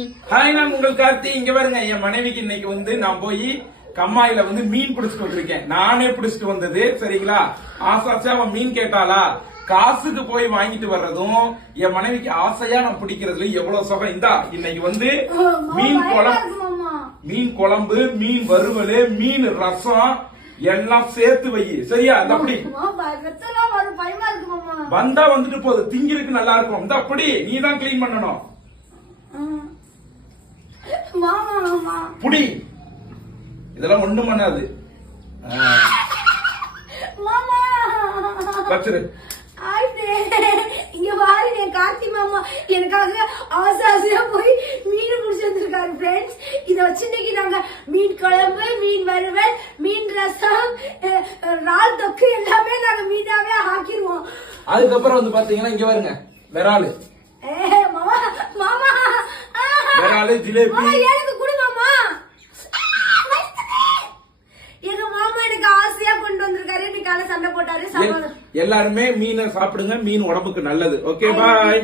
Hi, நான் உங்கள் கார்த்தி. இங்க பாருங்க, என் மனைவிக்கு இன்னைக்கு வந்து நான் போய் கம்மாயில வந்து மீன் பிடிச்சிட்டு வந்திருக்கேன். நானே பிடிச்சிட்டு வந்தது, சரிங்களா? ஆசாசா அவன் மீன் கேட்டாளா, காசுக்கு போய் வாங்கிட்டு வர்றதும் என் மனைவிக்கு ஆசையா நான் பிடிக்கிறதுல எவ்வளவு சுகம். இந்தா இன்னைக்கு வந்து மீன் குழம்பு, மீன் வறுவல், மீன் ரசம் எல்லாம் சேர்த்து வை, சரியா? அந்த அப்படி வந்தா வந்துட்டு போகுது, திங்கிருக்கு நல்லா இருக்கும். இந்த அப்படி நீ தான் கிளீன் பண்ணணும். புடி, இதெல்லாம் ஒண்ணும் பண்ணாது. வச்சிரு. இங்க பாருங்க, கார்த்தி மாமா எனக்காக ஆசையா போய் மீன் பிடிச்சு வந்திருக்காரு ஃப்ரெண்ட்ஸ். இத வச்சு இன்னைக்கு நாங்க மீன் குழம்பு, மீன் வறுவல், மீன் ரசம், இறால் தொக்கு எல்லாமே நாங்க மீனாவே ஆக்கிடுவோம். அதுக்கப்புறம் வந்து பாத்தீங்கன்னா இங்க பாருங்க, விராலு. மாமா மாமா விராலு, ஜிலேபி. எனக்கு குடு மாமா. எங்க மாமா எனக்கு ஆசையா கொண்டு வந்திருக்காரு. இன்னைக்கு சண்டை போட்டாரு. எல்லாருமே மீனை சாப்பிடுங்க, மீன் உடம்புக்கு நல்லது. ஓகே, பாய்.